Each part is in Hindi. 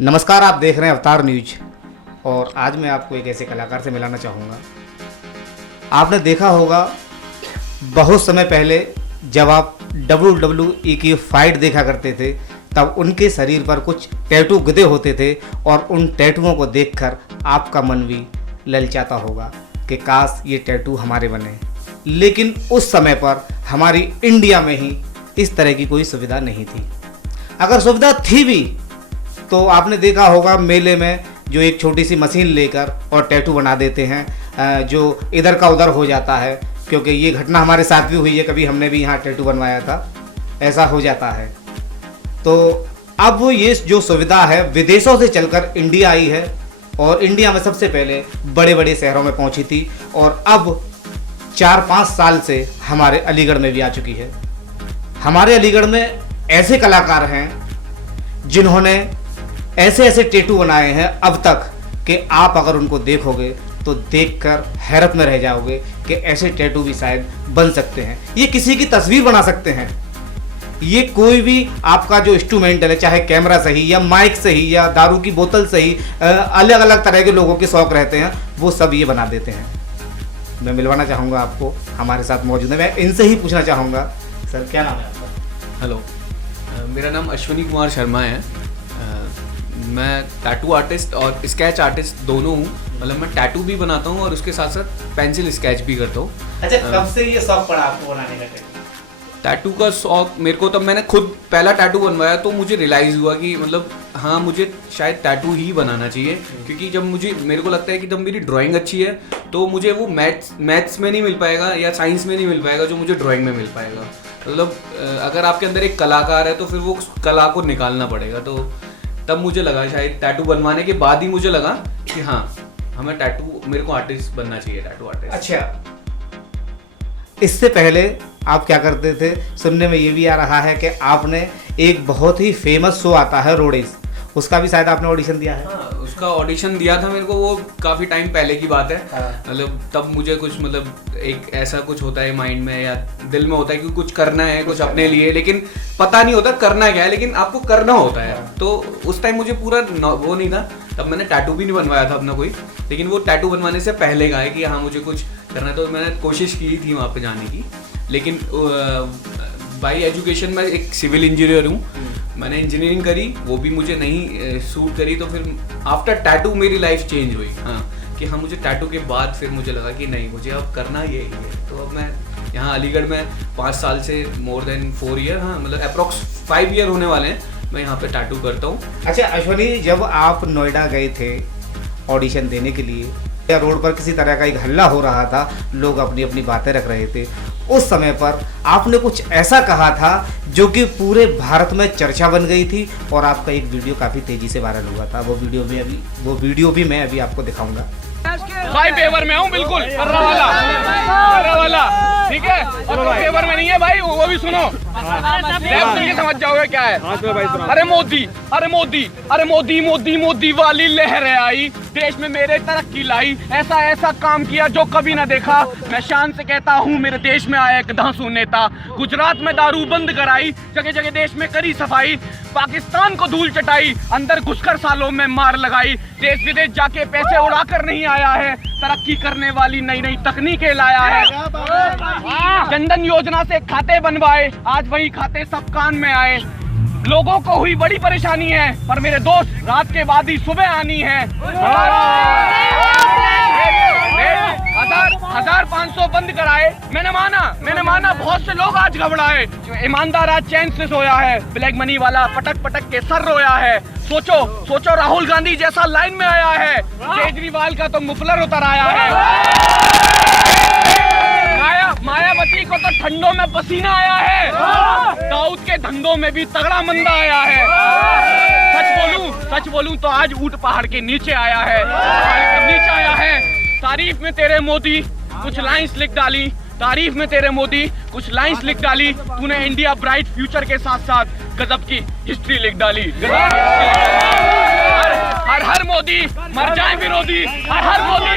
नमस्कार, आप देख रहे हैं अवतार न्यूज और आज मैं आपको एक ऐसे कलाकार से मिलाना चाहूँगा। आपने देखा होगा बहुत समय पहले जब आप WWE की फाइट देखा करते थे तब उनके शरीर पर कुछ टैटू गुदे होते थे और उन टैटुओं को देखकर आपका मन भी ललचाता होगा कि काश ये टैटू हमारे बने। लेकिन उस समय पर हमारी इंडिया में ही इस तरह की कोई सुविधा नहीं थी। अगर सुविधा थी भी तो आपने देखा होगा मेले में जो एक छोटी सी मशीन लेकर और टैटू बना देते हैं जो इधर का उधर हो जाता है, क्योंकि ये घटना हमारे साथ भी हुई है। कभी हमने भी यहाँ टैटू बनवाया था, ऐसा हो जाता है। तो अब ये जो सुविधा है विदेशों से चलकर इंडिया आई है और इंडिया में सबसे पहले बड़े बड़े शहरों में पहुँची थी और अब 4-5 साल से हमारे अलीगढ़ में भी आ चुकी है। हमारे अलीगढ़ में ऐसे कलाकार हैं जिन्होंने ऐसे ऐसे टैटू बनाए हैं अब तक कि आप अगर उनको देखोगे तो देखकर हैरत में रह जाओगे कि ऐसे टैटू भी शायद बन सकते हैं। ये किसी की तस्वीर बना सकते हैं। ये कोई भी आपका जो इंस्ट्रूमेंटल है, चाहे कैमरा सही या माइक सही या दारू की बोतल सही, अलग अलग तरह के लोगों के शौक रहते हैं, वो सब ये बना देते हैं। मैं मिलवाना चाहूँगा आपको, हमारे साथ मौजूद है। मैं इनसे ही पूछना चाहूँगा, सर क्या नाम है आपका? हेलो, मेरा नाम अश्विनी कुमार शर्मा है। मैं टैटू आर्टिस्ट और स्केच आर्टिस्ट दोनों हूँ। मतलब मैं टैटू भी बनाता हूँ और उसके साथ साथ पेंसिल स्केच भी करता हूँ। अच्छा, कब से ये शौक पड़ा आपको बनाने का टैटू का शौक मेरे को तब मैंने खुद पहला टैटू बनवाया तो मुझे रियलाइज़ हुआ कि मतलब हाँ, मुझे शायद टैटू ही बनाना चाहिए। क्योंकि जब मेरे को लगता है कि जब मेरी ड्राइंग अच्छी है तो मुझे वो मैथ्स में नहीं मिल पाएगा या साइंस में नहीं मिल पाएगा जो मुझे ड्राइंग में मिल पाएगा। मतलब अगर आपके अंदर एक कलाकार है तो फिर वो कला को निकालना पड़ेगा। तो तब मुझे लगा, शायद टैटू बनवाने के बाद ही मुझे लगा कि हाँ, हमें मेरे को आर्टिस्ट बनना चाहिए, टैटू आर्टिस्ट। अच्छा, इससे पहले आप क्या करते थे? सुनने में ये भी आ रहा है कि आपने एक बहुत ही फेमस शो आता है रोडीज, उसका भी शायद आपने ऑडिशन दिया है। हाँ, उसका ऑडिशन दिया था मेरे को। वो काफ़ी टाइम पहले की बात है। मतलब तब मुझे कुछ मतलब एक ऐसा कुछ होता है माइंड में या दिल में होता है कि कुछ करना है कुछ अपने लिए, लेकिन पता नहीं होता करना क्या है, लेकिन आपको करना होता है। तो उस टाइम मुझे पूरा वो नहीं था। तब मैंने टैटू भी नहीं बनवाया था अपना कोई, लेकिन वो टैटू बनवाने से पहले का है कि हाँ मुझे कुछ करना है। तो मैंने कोशिश की थी वहाँ पे जाने की, लेकिन बाई एजुकेशन में एक सिविल इंजीनियर हूँ। मैंने इंजीनियरिंग करी, वो भी मुझे नहीं सूट करी। तो फिर आफ्टर टैटू मेरी लाइफ चेंज हुई। हाँ, कि हाँ मुझे टैटू के बाद फिर मुझे लगा कि नहीं, मुझे अब करना यही है। तो अब मैं यहाँ अलीगढ़ में 5 साल से मोर देन 4 ईयर, हाँ मतलब अप्रॉक्स 5 ईयर होने वाले हैं, मैं यहाँ पे टैटू करता हूँ। अच्छा अश्विनी, जब आप नोएडा गए थे ऑडिशन देने के लिए या रोड पर किसी तरह का एक हल्ला हो रहा था, लोग अपनी अपनी बातें रख रहे थे, उस समय पर आपने कुछ ऐसा कहा था जो कि पूरे भारत में चर्चा बन गई थी और आपका एक वीडियो काफ़ी तेज़ी से वायरल हुआ था। वो वीडियो भी मैं अभी आपको दिखाऊंगा। भाई फेवर में हूँ, बिल्कुल कर्रा वाला, ठीक है। और तो फेवर में नहीं है भाई, वो भी सुनो, रैप सुन के समझ जाओगे क्या है। अरे मोदी, अरे मोदी, अरे मोदी, मोदी मोदी वाली लहर आई, देश में मेरे तरक्की लाई, ऐसा ऐसा काम किया जो कभी ना देखा। मैं शान से कहता हूँ मेरे देश में आया एक धांसू नेता। गुजरात में दारू बंद कराई, जगह जगह देश में करी सफाई, पाकिस्तान को धूल चटाई, अंदर घुसकर सालों में मार लगाई। देश विदेश जाके पैसे उड़ाकर नहीं आया है, तरक्की करने वाली नई नई तकनीकें लाया है। जनधन योजना से खाते बनवाए, आज वही खाते सब कान में आए। लोगों को हुई बड़ी परेशानी है, पर मेरे दोस्त रात के बाद ही सुबह आनी है। 1500 बंद कराए, मैंने माना बहुत से लोग आज घबराए। ईमानदार आज चैन से सोया है, ब्लैक मनी वाला पटक पटक के सर रोया है। सोचो राहुल गांधी जैसा लाइन में आया है, केजरीवाल का तो मुफलर उतर आया है। मायावती को तो ठंडों में पसीना आया है, दाऊद के धंधों में भी तगड़ा मंदा आया है। सच बोलूं तो आज ऊंट पहाड़ के नीचे आया है। तारीफ में तेरे मोदी कुछ लाइंस लिख डाली, तारीफ में तेरे मोदी कुछ लाइंस लिख डाली। तूने इंडिया ब्राइट फ्यूचर के साथ साथ गजब की हिस्ट्री लिख डाली। हर मोदी मर जाए विरोधी, हर मोदी।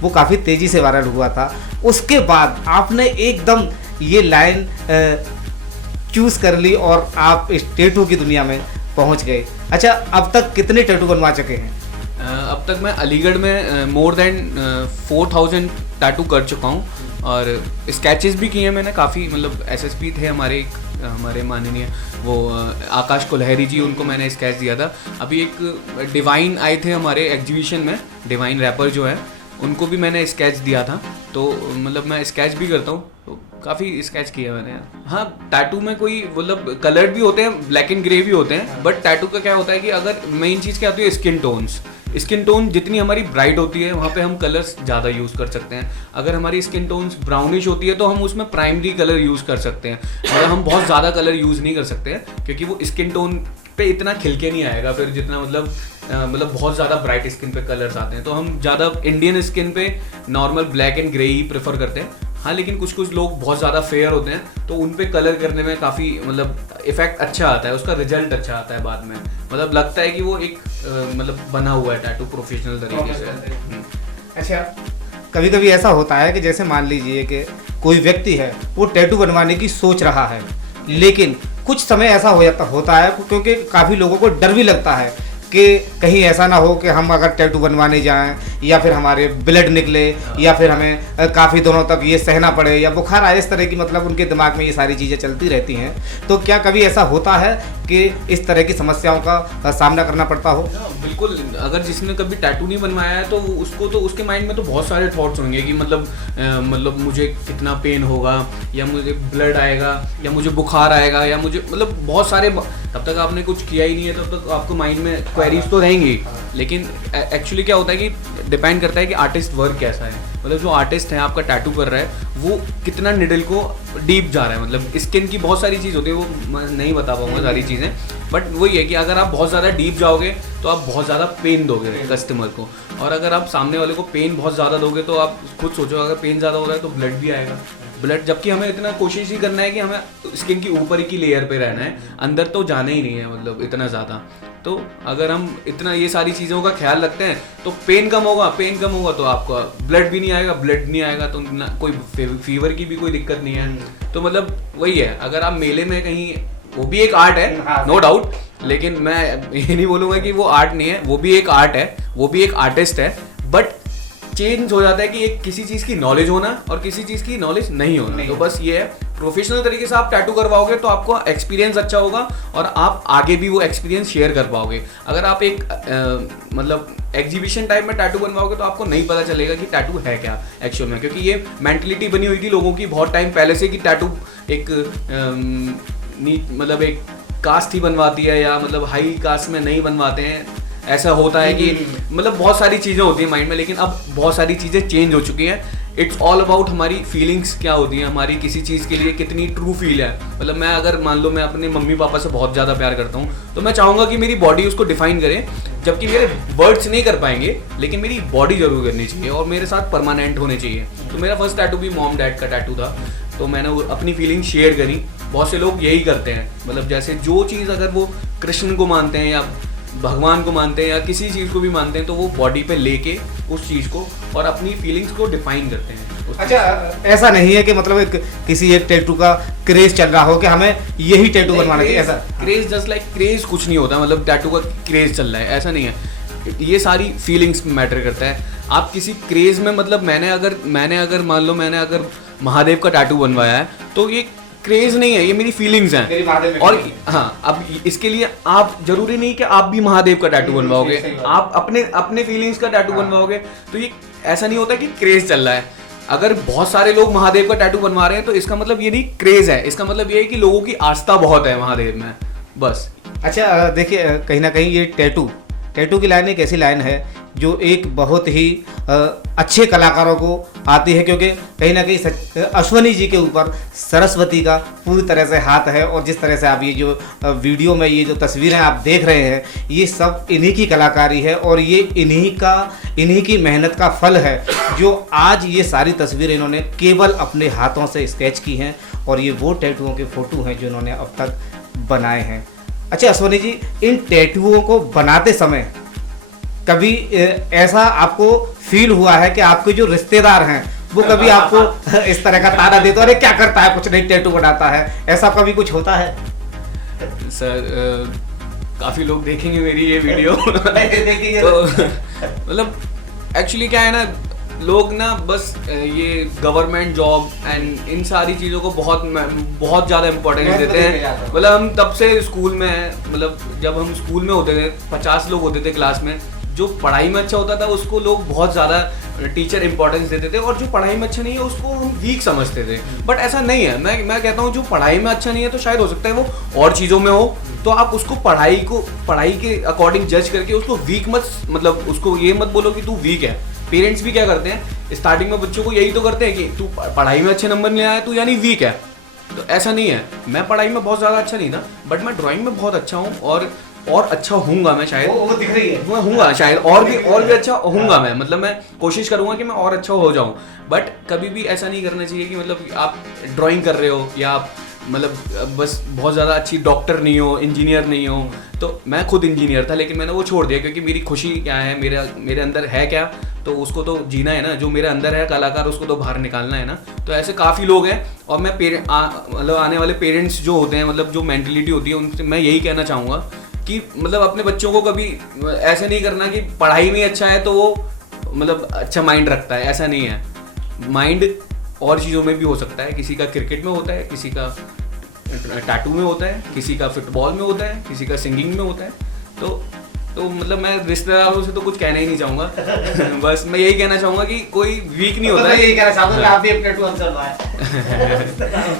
वो काफ़ी तेज़ी से वायरल हुआ था। उसके बाद आपने एकदम ये लाइन चूज कर ली और आप इस टैटू की दुनिया में पहुंच गए। अच्छा, अब तक कितने टैटू बनवा चुके हैं? अब तक मैं अलीगढ़ में मोर देन 4000 टैटू कर चुका हूँ और स्केचेस भी किए हैं मैंने काफ़ी। मतलब एसएसपी थे हमारे माननीय वो आकाश कोल्हरी जी, उनको मैंने स्केच दिया था। अभी एक डिवाइन आए थे हमारे एग्जीबिशन में, डिवाइन रैपर जो है, उनको भी मैंने स्केच दिया था। तो मतलब मैं स्केच भी करता हूँ, तो काफ़ी स्केच किया मैंने यार। हाँ, टैटू में कोई मतलब कलर्ड भी होते हैं, ब्लैक एंड ग्रे भी होते हैं, बट टैटू का क्या होता है कि अगर मेन चीज़ क्या होती है, स्किन टोन जितनी हमारी ब्राइट होती है वहाँ पे हम कलर्स ज़्यादा यूज़ कर सकते हैं। अगर हमारी स्किन टोन्स ब्राउनिश होती है तो हम उसमें प्राइमरी कलर यूज़ कर सकते हैं, और हम बहुत ज़्यादा कलर यूज़ नहीं कर सकते हैं क्योंकि वो स्किन टोन पे इतना खिलके नहीं आएगा फिर जितना मतलब बहुत ज़्यादा ब्राइट स्किन पे कलर्स आते हैं। तो हम ज़्यादा इंडियन स्किन पे normal black and grey he prefer करते हैं। हाँ, लेकिन कुछ लोग बहुत ज़्यादा फेयर होते हैं तो उन पे कलर करने में काफ़ी मतलब इफेक्ट अच्छा आता है, उसका रिजल्ट अच्छा आता है बाद में। मतलब लगता है कि वो एक मतलब बना हुआ है टैटू प्रोफेशनल तरीके से। अच्छा, कभी कभी ऐसा होता है कि जैसे मान लीजिए कि कोई व्यक्ति है वो टैटू बनवाने की सोच रहा है, लेकिन कुछ समय ऐसा होता है क्योंकि काफ़ी लोगों को डर भी लगता है कि कहीं ऐसा ना हो कि हम अगर टैटू बनवाने जाएं या फिर हमारे ब्लड निकले या फिर हमें काफ़ी दिनों तक ये सहना पड़े या बुखार आए, इस तरह की मतलब उनके दिमाग में ये सारी चीज़ें चलती रहती हैं। तो क्या कभी ऐसा होता है कि इस तरह की समस्याओं का सामना करना पड़ता हो? बिल्कुल, अगर जिसने कभी टैटू नहीं बनवाया है तो उसको तो उसके माइंड में तो बहुत सारे थॉट्स होंगे कि मतलब मुझे कितना पेन होगा, या मुझे ब्लड आएगा, या मुझे बुखार आएगा, या मुझे मतलब बहुत सारे। तब तक आपने कुछ किया ही नहीं है तब तक आपको माइंड में क्वेरीज तो रहेंगी। लेकिन एक्चुअली क्या होता है कि डिपेंड करता है कि आर्टिस्ट वर्क कैसा है। मतलब जो आर्टिस्ट है आपका टैटू कर रहा है वो कितना निडल को डीप जा रहा है। मतलब स्किन की बहुत सारी चीज़ होती है, वो मैं नहीं बता पाऊंगा सारी चीज़ें, बट वही है कि अगर आप बहुत ज़्यादा डीप जाओगे तो आप बहुत ज़्यादा पेन दोगे कस्टमर को, और अगर आप सामने वाले को पेन बहुत ज़्यादा दोगे तो आप खुद सोचो अगर पेन ज़्यादा हो रहा है तो ब्लड भी आएगा। ब्लड, जबकि हमें इतना कोशिश ही करना है कि हमें स्किन की ऊपर की लेयर पे रहना है, अंदर तो जाना ही नहीं है मतलब इतना ज़्यादा। तो अगर हम इतना ये सारी चीज़ों का ख्याल रखते हैं तो पेन कम होगा तो आपका ब्लड भी नहीं आएगा तो कोई फीवर की भी कोई दिक्कत नहीं है। तो मतलब वही है, अगर आप मेले में कहीं, वो भी एक आर्ट है नो डाउट, लेकिन मैं ये नहीं बोलूँगा कि वो आर्ट नहीं है, वो भी एक आर्ट है, वो भी एक आर्टिस्ट है, बट चेंज हो जाता है कि एक किसी चीज़ की नॉलेज होना और किसी चीज़ की नॉलेज नहीं होना। तो बस ये है, प्रोफेशनल तरीके से आप टैटू करवाओगे तो आपको एक्सपीरियंस अच्छा होगा और आप आगे भी वो एक्सपीरियंस शेयर कर पाओगे। अगर आप एक मतलब एग्जीबिशन टाइप में टैटू बनवाओगे तो आपको नहीं पता चलेगा कि टैटू है क्या एक्चुअल में, क्योंकि ये मेंटलिटी बनी हुई थी लोगों की बहुत टाइम पहले से कि टैटू एक मतलब एक कास्ट ही बनवाती है, या मतलब हाई कास्ट में नहीं बनवाते हैं। ऐसा होता है कि मतलब बहुत सारी चीज़ें होती हैं माइंड में, लेकिन अब बहुत सारी चीज़ें चेंज हो चुकी हैं। इट्स ऑल अबाउट हमारी फीलिंग्स क्या होती हैं, हमारी किसी चीज़ के लिए कितनी ट्रू फील है। मतलब मैं अगर मान लो मैं अपने मम्मी पापा से बहुत ज़्यादा प्यार करता हूँ तो मैं चाहूँगा कि मेरी बॉडी उसको डिफाइन करे, जबकि मेरे वर्ड्स नहीं कर पाएंगे, लेकिन मेरी बॉडी जरूर करनी चाहिए और मेरे साथ परमानेंट होने चाहिए। तो मेरा फर्स्ट टैटू भी मॉम डैड का टैटू था, तो मैंने अपनी फीलिंग शेयर करी। बहुत से लोग यही करते हैं, मतलब जैसे जो चीज़ अगर वो कृष्ण को मानते हैं या भगवान को मानते हैं या किसी चीज़ को भी मानते हैं तो वो बॉडी पे लेके उस चीज़ को और अपनी फीलिंग्स को डिफाइन करते हैं। अच्छा, ऐसा नहीं है कि मतलब किसी एक टैटू का क्रेज चल रहा हो कि हमें यही टैटू बनवाना चाहिए, ऐसा क्रेज जस्ट लाइक क्रेज कुछ नहीं होता। मतलब टैटू का क्रेज चल रहा है ऐसा नहीं है, ये सारी फीलिंग्स मैटर करता है। आप किसी क्रेज में, मतलब मैंने अगर मान लो मैंने अगर महादेव का टैटू बनवाया है तो ये क्रेज नहीं है, ये मेरी फीलिंग्स हैं। और हाँ, अब इसके लिए आप जरूरी नहीं कि आप भी महादेव का टैटू बनवाओगे, आप अपने फीलिंग्स का टैटू बनवाओगे, तो ये ऐसा नहीं होता कि क्रेज चल रहा है। अगर बहुत सारे लोग महादेव का टैटू बनवा रहे हैं तो इसका मतलब ये नहीं क्रेज है, इसका मतलब ये है कि लोगों की आस्था बहुत है महादेव में, बस। अच्छा, देखिए कहीं ना कहीं ये टैटू की लाइन एक ऐसी लाइन है जो एक बहुत ही अच्छे कलाकारों को आती है, क्योंकि कहीं ना कहीं अश्वनी जी के ऊपर सरस्वती का पूरी तरह से हाथ है। और जिस तरह से आप ये जो वीडियो में ये जो तस्वीरें आप देख रहे हैं, ये सब इन्हीं की कलाकारी है और ये इन्हीं की मेहनत का फल है, जो आज ये सारी तस्वीरें इन्होंने केवल अपने हाथों से स्केच की हैं और ये वो टैटुओं के फ़ोटो हैं जो इन्होंने अब तक बनाए हैं। अच्छा अश्वनी जी, इन टैटुओं को बनाते समय कभी ऐसा आपको फील हुआ है कि आपके जो रिश्तेदार हैं वो कभी आपको इस तरह का ताना देते अरे क्या करता है, कुछ नहीं, टैटू बनाता है, ऐसा कभी कुछ होता है? सर काफ़ी लोग देखेंगे मेरी ये वीडियो देखिए तो मतलब एक्चुअली क्या है ना, लोग ना बस ये गवर्नमेंट जॉब एंड इन सारी चीज़ों को बहुत ज़्यादा इम्पोर्टेंस देते हैं। मतलब हम तब से स्कूल में हैं, मतलब जब हम स्कूल में होते थे 50 लोग होते थे क्लास में, जो पढ़ाई में अच्छा होता था उसको लोग बहुत ज़्यादा टीचर इंपॉर्टेंस देते थे, और जो पढ़ाई में अच्छा नहीं है उसको हम वीक समझते थे। बट ऐसा नहीं है, मैं कहता हूँ जो पढ़ाई में अच्छा नहीं है तो शायद हो सकता है वो और चीज़ों में हो, तो आप उसको पढ़ाई के अकॉर्डिंग जज करके उसको वीक मत, मतलब उसको ये मत बोलो कि तू वीक है। पेरेंट्स भी क्या करते हैं स्टार्टिंग में बच्चों को यही तो करते हैं कि तू पढ़ाई में अच्छे नंबर नहीं आया तू यानी वीक है। तो ऐसा नहीं है, मैं पढ़ाई में बहुत ज़्यादा अच्छा नहीं था बट मैं ड्राइंग में बहुत अच्छा हूँ, और अच्छा होऊंगा मैं शायद, वो दिख रही है, मैं होऊंगा शायद और भी अच्छा होऊंगा मैं, मतलब मैं कोशिश करूंगा कि मैं और अच्छा हो जाऊं। बट कभी भी ऐसा नहीं करना चाहिए कि मतलब आप ड्राइंग कर रहे हो या आप मतलब बस बहुत ज़्यादा अच्छी डॉक्टर नहीं हो, इंजीनियर नहीं हो। तो मैं खुद इंजीनियर था लेकिन मैंने वो छोड़ दिया क्योंकि मेरी खुशी क्या है, मेरे अंदर है क्या, तो उसको तो जीना है ना, जो मेरे अंदर है कलाकार उसको तो बाहर निकालना है ना। तो ऐसे काफ़ी लोग हैं, और मैं मतलब आने वाले पेरेंट्स जो होते हैं, मतलब जो मेंटलिटी होती है उनसे मैं यही कहना चाहूँगा कि मतलब अपने बच्चों को कभी ऐसे नहीं करना कि पढ़ाई में अच्छा है तो वो मतलब अच्छा माइंड रखता है, ऐसा नहीं है। माइंड और चीज़ों में भी हो सकता है, किसी का क्रिकेट में होता है, किसी का टैटू में होता है, किसी का फुटबॉल में होता है, किसी का सिंगिंग में होता है। तो मतलब मैं रिश्तेदारों से तो कुछ कहना ही नहीं चाहूँगा बस मैं यही कहना चाहूँगा कि कोई वीक नहीं होता है। यही कहना चाहूँगा आप भी अपने टैटू बनवाएं।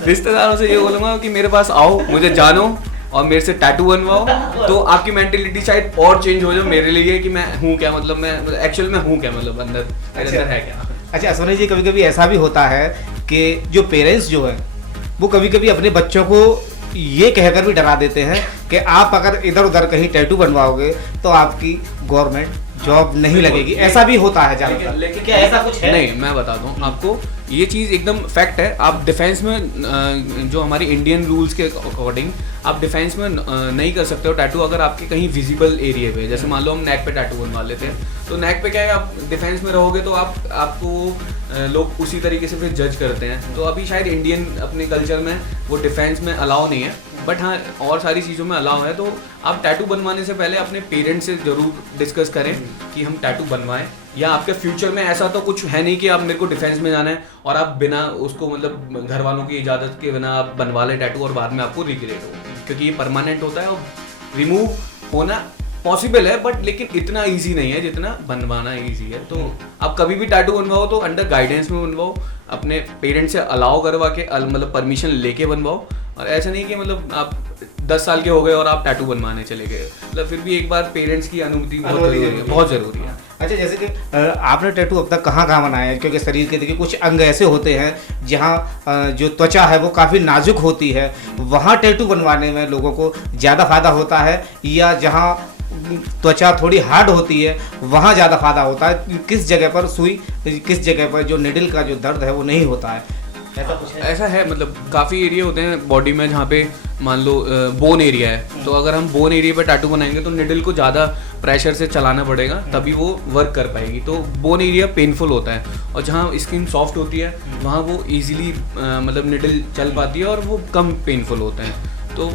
रिश्तेदारों से ये बोलूँगा कि मेरे पास आओ, मुझे जानो और मेरे से टैटू बनवाओ, तो आपकी मेंटेलिटी शायद और चेंज हो जाए मेरे लिए कि मैं हूँ क्या, मतलब मैं एक्चुअल में हूँ क्या, मतलब अंदर मेरे अंदर है क्या। अच्छा सोनी जी, कभी कभी ऐसा भी होता है कि जो पेरेंट्स जो है वो कभी कभी अपने बच्चों को ये कहकर भी डरा देते हैं कि आप अगर इधर उधर कहीं टैटू बनवाओगे तो आपकी गवर्नमेंट जॉब नहीं लगेगी, ऐसा भी होता है ज़्यादातर। लेकिन क्या ऐसा कुछ है? नहीं, मैं बता दूं आपको, ये चीज़ एकदम फैक्ट है। आप डिफेंस में जो हमारी इंडियन रूल्स के अकॉर्डिंग आप डिफेंस में नहीं कर सकते हो टैटू अगर आपके कहीं विजिबल एरिया पे, जैसे मान लो हम नेक पे टैटू बनवा लेते हैं, तो नेक पे क्या है, आप डिफेंस में रहोगे तो आपको लोग उसी तरीके से फिर जज करते हैं। तो अभी शायद इंडियन अपने कल्चर में वो डिफेंस में अलाउ नहीं है, बट हाँ और सारी चीज़ों में अलाउ है। तो आप टैटू बनवाने से पहले अपने पेरेंट्स से ज़रूर डिस्कस करें कि हम टैटू बनवाएं, या आपके फ्यूचर में ऐसा तो कुछ है नहीं कि आप मेरे को डिफेंस में जाना है और आप बिना उसको मतलब घर वालों की इजाज़त के बिना आप बनवा लें टैटू और बाद में आपको रिग्रेट हो, क्योंकि ये परमानेंट होता है और रिमूव होना पॉसिबल है बट लेकिन इतना इजी नहीं है जितना बनवाना इजी है। तो आप कभी भी टैटू बनवाओ तो अंडर गाइडेंस में बनवाओ, अपने पेरेंट्स से अलाउ करवा के मतलब परमिशन लेके बनवाओ, और ऐसा नहीं कि मतलब आप 10 साल के हो गए और आप टैटू बनवाने चले गए, मतलब फिर भी एक बार पेरेंट्स की अनुमति बहुत ज़रूरी है। अच्छा, जैसे कि आपने टैटू अब तक कहाँ बनाया है? क्योंकि शरीर के देखिए कुछ अंग ऐसे होते हैं जहाँ जो त्वचा है वो काफ़ी नाजुक होती है, वहाँ टैटू बनवाने में लोगों को ज़्यादा फायदा होता है, या जहाँ त्वचा थोड़ी हार्ड होती है वहाँ ज़्यादा फायदा होता है? किस जगह पर सुई, किस जगह पर जो निडल का जो दर्द है वो नहीं होता है? ऐसा कुछ है? ऐसा है, मतलब काफ़ी एरिया होते हैं बॉडी में जहाँ पे मान लो बोन एरिया है, तो अगर हम बोन एरिया पे टैटू बनाएंगे तो निडल को ज़्यादा प्रेशर से चलाना पड़ेगा तभी वो वर्क कर पाएगी, तो बोन एरिया पेनफुल होता है। और जहाँ स्किन सॉफ्ट होती है वहाँ वो ईजिली मतलब निडल चल पाती है और वो कम पेनफुल होते हैं। तो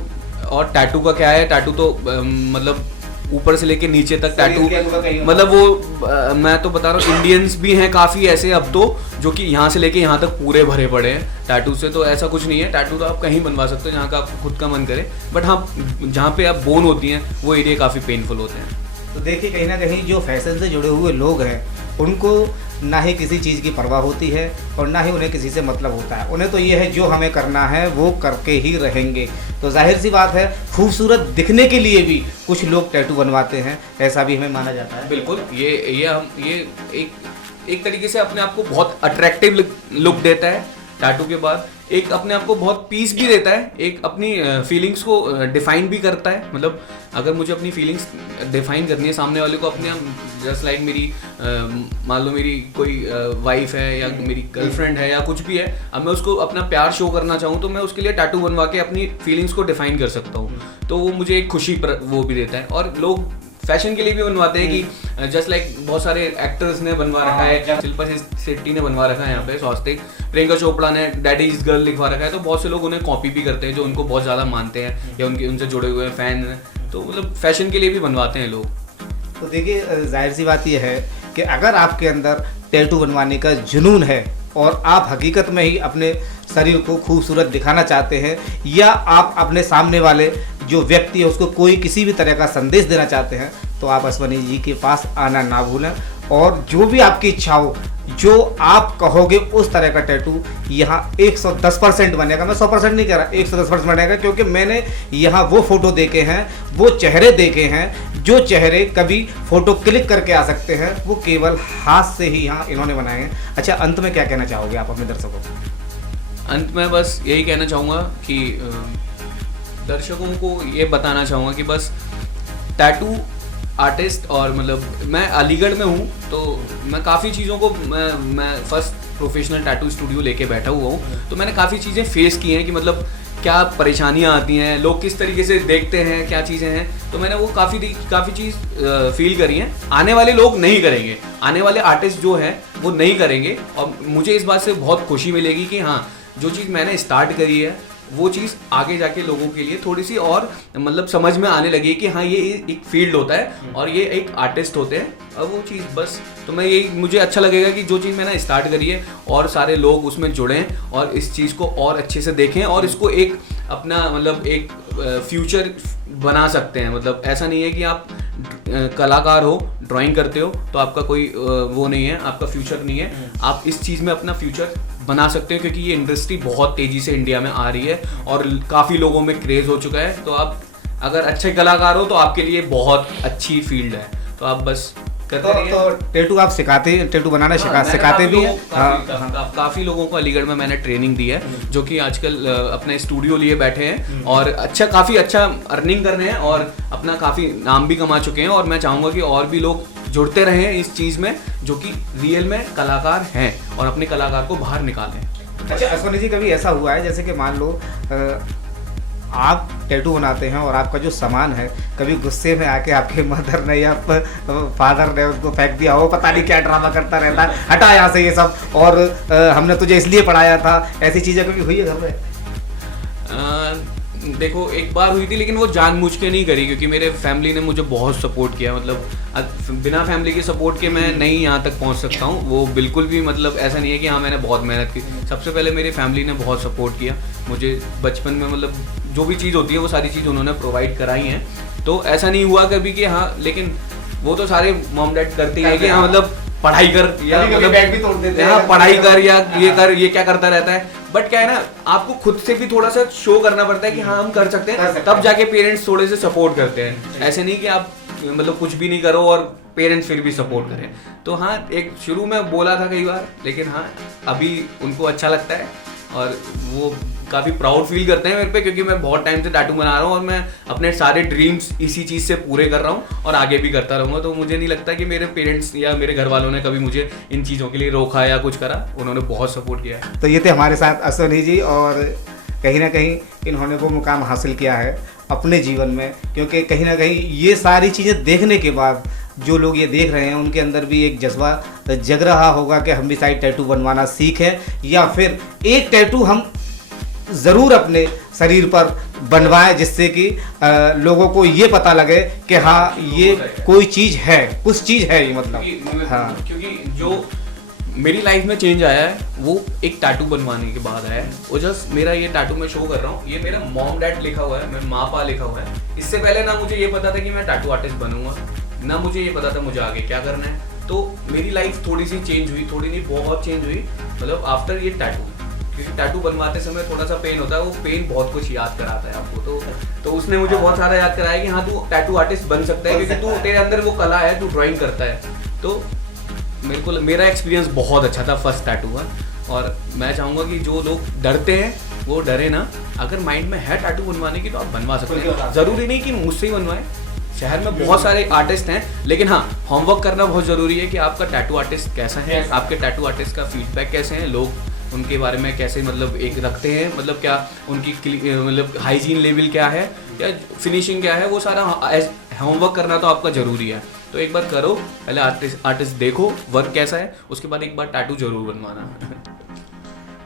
और टैटू का क्या है, टैटू तो मतलब ऊपर से लेके नीचे तक टैटू, मतलब वो मैं तो बता रहा हूँ इंडियंस भी हैं काफ़ी ऐसे अब तो जो कि यहाँ से लेके यहाँ तक पूरे भरे पड़े हैं टैटू से। तो ऐसा कुछ नहीं है, टैटू तो आप कहीं बनवा सकते हो जहाँ का आपको खुद का मन करे, बट हाँ जहाँ पे आप बोन होती हैं वो एरिया काफ़ी पेनफुल होते हैं। तो देखिए कहीं ना कहीं जो फैशन से जुड़े हुए लोग हैं उनको ना ही किसी चीज़ की परवाह होती है और ना ही उन्हें किसी से मतलब होता है, उन्हें तो ये है जो हमें करना है वो करके ही रहेंगे। तो जाहिर सी बात है खूबसूरत दिखने के लिए भी कुछ लोग टैटू बनवाते हैं, ऐसा भी हमें माना जाता है। बिल्कुल, ये एक तरीके से अपने आप को बहुत अट्रैक्टिव लुक देता है टैटू के बाद, एक अपने आप को बहुत पीस भी देता है, एक अपनी फीलिंग्स को डिफाइन भी करता है। मतलब अगर मुझे अपनी फीलिंग्स डिफाइन करनी है सामने वाले को अपने, जस्ट लाइक मेरी मान लो मेरी कोई वाइफ है या मेरी गर्लफ्रेंड है या कुछ भी है, अब मैं उसको अपना प्यार शो करना चाहूँ तो मैं उसके लिए टैटू बनवा के अपनी फीलिंग्स को डिफाइन कर सकता हूँ, तो वो मुझे एक खुशी वो भी देता है। और लोग फैशन के लिए भी बनवाते हैं कि जस्ट लाइक बहुत सारे एक्टर्स ने बनवा रखा है, शिल्पा शेट्टी ने बनवा रखा है यहाँ पे, स्वास्तिक, प्रियंका चोपड़ा ने डैडी इज गर्ल लिखवा रखा है। तो बहुत से लोग उन्हें कॉपी भी करते हैं जो उनको बहुत ज़्यादा मानते हैं या उनसे जुड़े हुए फैन हैं, तो मतलब फैशन के लिए भी बनवाते हैं लोग। तो देखिए जाहिर सी बात यह है कि अगर आपके अंदर टैटू बनवाने का जुनून है और आप हकीकत में ही अपने शरीर को खूबसूरत दिखाना चाहते हैं या आप अपने सामने वाले जो व्यक्ति है उसको कोई किसी भी तरह का संदेश देना चाहते हैं, तो आप अश्वनी जी के पास आना ना भूलें और जो भी आपकी इच्छा हो, जो आप कहोगे उस तरह का टैटू यहाँ 110% बनेगा। मैं 100% नहीं कह रहा, 110% बनेगा, क्योंकि मैंने यहाँ वो फोटो देखे हैं, वो चेहरे देखे हैं जो चेहरे कभी फोटो क्लिक करके आ सकते हैं, वो केवल हाथ से ही यहाँ इन्होंने बनाए हैं। अच्छा, अंत में क्या कहना चाहोगे आप अपने दर्शकों को? अंत में बस यही कहना चाहूँगा कि दर्शकों को ये बताना चाहूँगा कि बस टैटू आर्टिस्ट, और मतलब मैं अलीगढ़ में हूँ तो मैं काफ़ी चीज़ों को मैं फर्स्ट प्रोफेशनल टैटू स्टूडियो लेके बैठा हुआ हूँ, तो मैंने काफ़ी चीज़ें फेस की हैं कि मतलब क्या परेशानियाँ आती हैं, लोग किस तरीके से देखते हैं, क्या चीज़ें हैं, तो मैंने वो काफ़ी चीज़ फील करी हैं। आने वाले लोग नहीं करेंगे, आने वाले आर्टिस्ट जो हैं वो नहीं करेंगे, और मुझे इस बात से बहुत खुशी मिलेगी कि हाँ, जो चीज़ मैंने स्टार्ट करी है वो चीज़ आगे जाके लोगों के लिए थोड़ी सी और मतलब समझ में आने लगी कि हाँ ये एक फील्ड होता है और ये एक आर्टिस्ट होते हैं, और वो चीज़ बस तो मैं यही, मुझे अच्छा लगेगा कि जो चीज़ मैंने स्टार्ट करी है और सारे लोग उसमें जुड़ें और इस चीज़ को और अच्छे से देखें और इसको एक अपना मतलब एक फ्यूचर बना सकते हैं। मतलब ऐसा नहीं है कि आप कलाकार हो, ड्राइंग करते हो तो आपका कोई वो नहीं है, आपका फ्यूचर नहीं है, आप इस चीज़ में अपना फ्यूचर बना सकते हो, क्योंकि ये इंडस्ट्री बहुत तेज़ी से इंडिया में आ रही है और काफ़ी लोगों में क्रेज़ हो चुका है। तो आप अगर अच्छे कलाकार हो तो आपके लिए बहुत अच्छी फील्ड है, तो आप बस करते रहिए। तो टैटू आप टैटू बनाना सिखाते भी हैं? काफ़ी लोगों को अलीगढ़ में मैंने ट्रेनिंग दी है, जो कि आजकल अपने स्टूडियो लिए बैठे हैं और काफ़ी अच्छा अर्निंग कर रहे हैं और अपना काफ़ी नाम भी कमा चुके हैं। और मैं चाहूँगा कि और भी लोग जुड़ते रहें इस चीज़ में, जो कि रियल में कलाकार हैं और अपने कलाकार को बाहर निकालें। अच्छा अश्वनी जी, कभी ऐसा हुआ है जैसे कि मान लो आप टैटू बनाते हैं और आपका जो सामान है कभी गुस्से में आके आपके मदर ने या फादर ने उसको फेंक दिया हो, पता नहीं क्या ड्रामा करता रहता है, हटा यहाँ से ये सब, और हमने तुझे इसलिए पढ़ाया था, ऐसी चीज़ें कभी हुई है घर में? देखो एक बार हुई थी, लेकिन वो जानबूझ के नहीं करी, क्योंकि मेरे फैमिली ने मुझे बहुत सपोर्ट किया। मतलब बिना फैमिली के सपोर्ट के मैं नहीं यहाँ तक पहुँच सकता हूँ, वो बिल्कुल भी मतलब ऐसा नहीं है कि हाँ मैंने बहुत मेहनत की। सबसे पहले मेरी फैमिली ने बहुत सपोर्ट किया मुझे बचपन में, मतलब जो भी चीज़ होती है वो सारी चीज़ उन्होंने प्रोवाइड कराई हैं, तो ऐसा नहीं हुआ कभी कि हाँ, लेकिन वो तो सारे मॉम डैड करते हैं कि हाँ मतलब पढ़ाई कर या मतलब बैग भी तोड़ देते हैं, पढ़ाई कर या ये कर, ये क्या करता रहता है। बट क्या है ना, आपको खुद से भी थोड़ा सा शो करना पड़ता है कि हाँ हम कर सकते हैं, तब जाके पेरेंट्स थोड़े से सपोर्ट करते हैं। ऐसे नहीं कि आप मतलब कुछ भी नहीं करो और पेरेंट्स फिर भी सपोर्ट करें। तो हाँ, एक शुरू में बोला था कई बार, लेकिन हाँ अभी उनको अच्छा लगता है और वो काफ़ी प्राउड फील करते हैं मेरे पे, क्योंकि मैं बहुत टाइम से टैटू बना रहा हूँ और मैं अपने सारे ड्रीम्स इसी चीज़ से पूरे कर रहा हूँ और आगे भी करता रहूँगा। तो मुझे नहीं लगता कि मेरे पेरेंट्स या मेरे घर वालों ने कभी मुझे इन चीज़ों के लिए रोका या कुछ करा, उन्होंने बहुत सपोर्ट किया। तो ये थे हमारे साथ अश्वनी जी, और कहीं ना कहीं इन्होंने वो मुकाम हासिल किया है अपने जीवन में, क्योंकि कहीं ना कहीं ये सारी चीज़ें देखने के बाद जो लोग ये देख रहे हैं उनके अंदर भी एक जज्बा जग रहा होगा कि हम भी शायद टैटू बनवाना सीखें, या फिर एक टैटू हम ज़रूर अपने शरीर पर बनवाएं, जिससे कि लोगों को ये पता लगे कि हाँ ये कोई चीज़ है, कुछ चीज़ है ये, मतलब हाँ। क्योंकि जो मेरी लाइफ में चेंज आया है वो एक टैटू बनवाने के बाद आया है। वो जस्ट मेरा ये टैटू मैं शो कर रहा हूँ, ये मेरा मॉम डैड लिखा हुआ है, मैं माँ पा लिखा हुआ है। इससे पहले ना मुझे ये पता था कि मैं टैटू आर्टिस्ट बनूंगा, ना मुझे ये पता था मुझे आगे क्या करना है। तो मेरी लाइफ थोड़ी सी चेंज हुई, थोड़ी नहीं बहुत चेंज हुई, मतलब आफ्टर ये टैटू। क्योंकि टैटू बनवाते समय थोड़ा सा पेन होता है, वो पेन बहुत कुछ याद कराता है आपको। तो उसने मुझे बहुत सारा याद कराया कि हाँ तू टैटू आर्टिस्ट बन सकता है, क्योंकि तू तेरे अंदर वो कला है, तू ड्राइंग करता है। तो मेरा एक्सपीरियंस बहुत अच्छा था फर्स्ट टैटू का, और मैं चाहूँगा कि जो लोग डरते हैं वो डरे ना। अगर माइंड में है टैटू बनवाने की तो आप बनवा सकते हैं, ज़रूरी नहीं कि मुझसे ही बनवाएं। शहर में बहुत सारे आर्टिस्ट हैं, लेकिन हाँ होमवर्क करना बहुत ज़रूरी है कि आपका टैटू आर्टिस्ट कैसा है, आपके टैटू आर्टिस्ट का फीडबैक कैसे हैं, लोग उनके बारे में कैसे मतलब एक रखते हैं, मतलब क्या उनकी मतलब हाइजीन लेवल क्या है या फिनिशिंग क्या है, वो सारा होमवर्क करना तो आपका जरूरी है, तो एक बार करो, पहले आर्टिस्ट देखो वर्क कैसा है, उसके बाद एक बार टैटू जरूर बनवाना।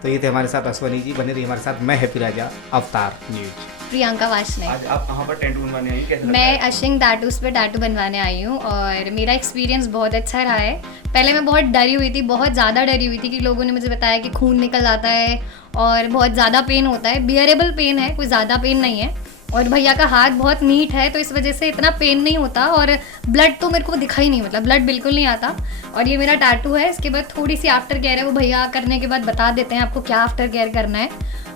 तो ये थे हमारे साथ अश्वनी जी, बने रही हमारे साथ। मैं हैप्पी राजा, अवतार न्यूज। प्रियंका वाशने। आज आप कहाँ पर टैटू बनवाने आई, कैसा लगता मैं है? अशिंग टैटूज पे टैटू बनवाने आई हूँ और मेरा एक्सपीरियंस बहुत अच्छा रहा है। पहले मैं बहुत डरी हुई थी, बहुत ज़्यादा डरी हुई थी कि लोगों ने मुझे बताया कि खून निकल जाता है और बहुत ज़्यादा पेन होता है। बियरेबल पेन है, कोई ज़्यादा पेन नहीं है, और भैया का हाथ बहुत नीट है तो इस वजह से इतना पेन नहीं होता, और ब्लड तो मेरे को दिखा ही नहीं, मतलब ब्लड बिल्कुल नहीं आता। और ये मेरा टैटू है, इसके बाद थोड़ी सी आफ्टर केयर है, वो भैया करने के बाद बता देते हैं आपको क्या आफ्टर केयर करना है।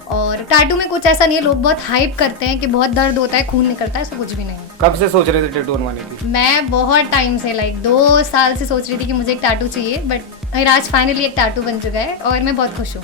और टैटू में कुछ ऐसा नहीं है, लोग बहुत हाइप करते हैं कि बहुत दर्द होता है, खून निकलता है, ऐसा कुछ भी नहीं है। कब से सोच रहे थे टैटू बनवाने की? मैं बहुत टाइम से, लाइक 2 साल से सोच रही थी कि मुझे एक टैटू चाहिए, बट आज फाइनली एक टैटू बन चुका है और मैं बहुत खुश हूँ।